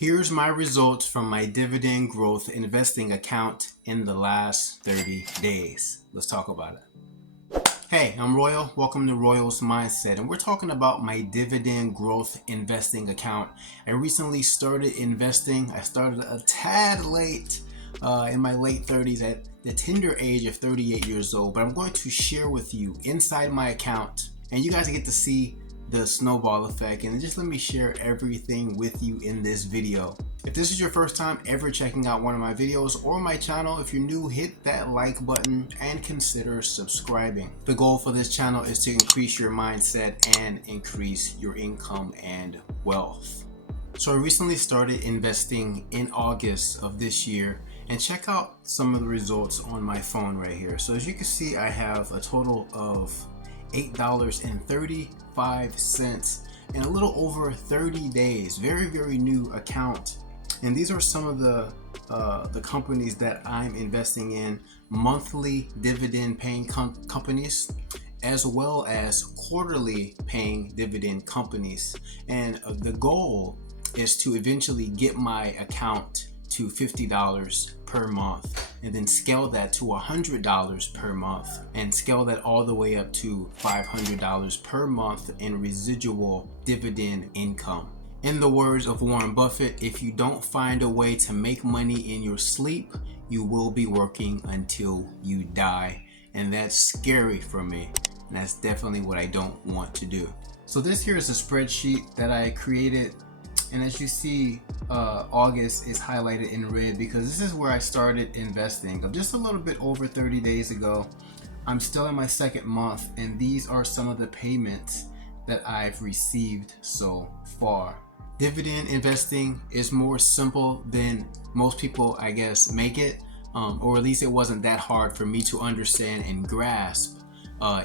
Here's my results from my dividend growth investing account in the last 30 days. Let's talk about it. Hey, I'm Royal. Welcome to Royal's Mindset, and we're talking about my dividend growth investing account. I recently started investing. I started a tad late in my late 30s at the tender age of 38 years old, but I'm going to share with you inside my account, and you guys get to see the snowball effect, and just let me share everything with you in this video. If this is your first time ever checking out one of my videos or my channel, if you're new, hit that like button and consider subscribing. The goal for this channel is to increase your mindset and increase your income and wealth. So I recently started investing in August of this year, and check out some of the results on my phone right here. So as you can see, I have a total of $8.35 in a little over 30 days. Very new account, and these are some of the companies that I'm investing in: monthly dividend paying companies, as well as quarterly paying dividend companies. And the goal is to eventually get my account to $50 per month, and then scale that to $100 per month, and scale that all the way up to $500 per month in residual dividend income. In the words of Warren Buffett, if you don't find a way to make money in your sleep, you will be working until you die. And that's scary for me, and that's definitely what I don't want to do. So this here is a spreadsheet that I created, and as you see, August is highlighted in red because this is where I started investing just a little bit over 30 days ago. I'm still in my second month, and these are some of the payments that I've received so far. Dividend investing is more simple than most people, I guess, make it, or at least it wasn't that hard for me to understand and grasp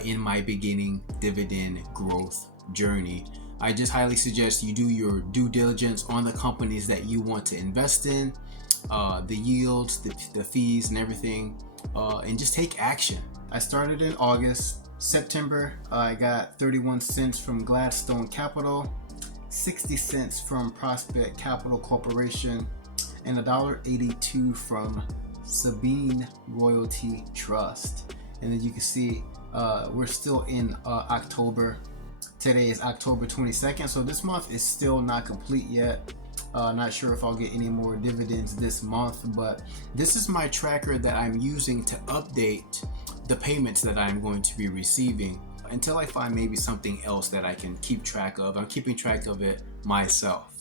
in my beginning dividend growth journey. I just highly suggest you do your due diligence on the companies that you want to invest in, the yields, the fees and everything, and just take action. I started in August. September, I got 31 cents from Gladstone Capital, 60 cents from Prospect Capital Corporation, and $1.82 from Sabine Royalty Trust. And as you can see, we're still in October. Today is October 22nd, so this month is still not complete yet. Not sure if I'll get any more dividends this month, but this is my tracker that I'm using to update the payments that I'm going to be receiving until I find maybe something else that I can keep track of. I'm keeping track of it myself.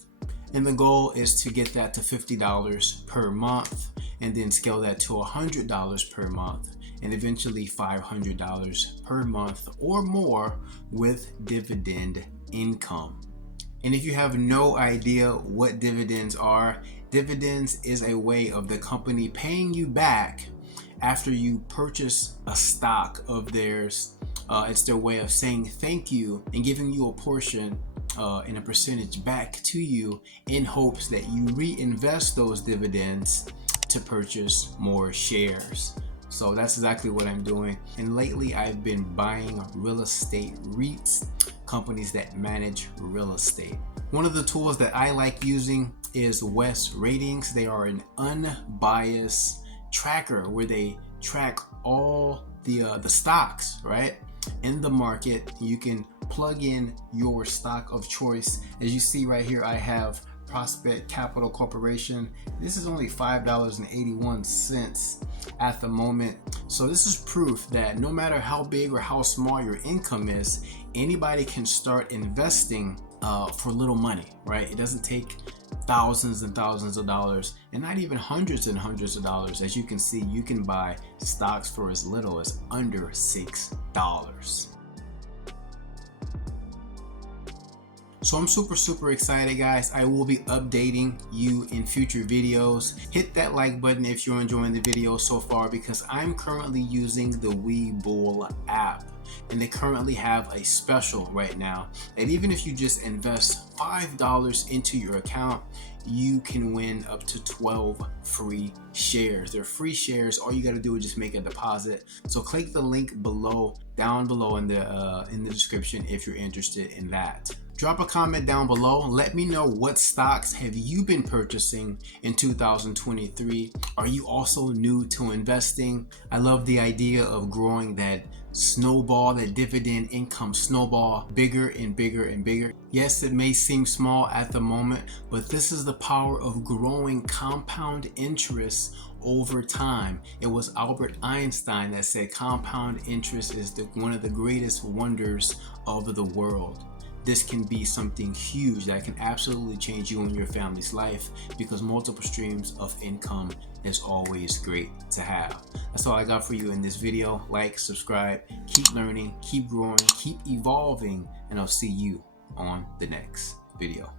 And the goal is to get that to $50 per month, and then scale that to $100 per month, and eventually $500 per month or more with dividend income. And if you have no idea what dividends are, dividends is a way of the company paying you back after you purchase a stock of theirs. It's their way of saying thank you and giving you a portion and a percentage back to you in hopes that you reinvest those dividends to purchase more shares. So that's exactly what I'm doing. And lately I've been buying real estate REITs, companies that manage real estate. One of the tools that I like using is West Ratings. They are an unbiased tracker where they track all the stocks, right, in the market. You can plug in your stock of choice. As you see right here, I have Prospect Capital Corporation. This is only $5.81 at the moment. So this is proof that no matter how big or how small your income is, anybody can start investing for little money, right? It doesn't take thousands and thousands of dollars, and not even hundreds and hundreds of dollars. As you can see, you can buy stocks for as little as under $6. So I'm super excited, guys. I will be updating you in future videos. Hit that like button if you're enjoying the video so far, because I'm currently using the Webull app, and they currently have a special right now. And even if you just invest $5 into your account, you can win up to 12 free shares. They're free shares. All you got to do is just make a deposit. So click the link below, down below in the description if you're interested in that. Drop a comment down below. Let me know what stocks have you been purchasing in 2023. Are you also new to investing? I love the idea of growing that snowball, that dividend income snowball, bigger and bigger and bigger. Yes, it may seem small at the moment, but this is the power of growing compound interest over time. It was Albert Einstein that said compound interest is one of the greatest wonders of the world. This can be something huge that can absolutely change you and your family's life, because multiple streams of income is always great to have. That's all I got for you in this video. Like, subscribe, keep learning, keep growing, keep evolving, and I'll see you on the next video.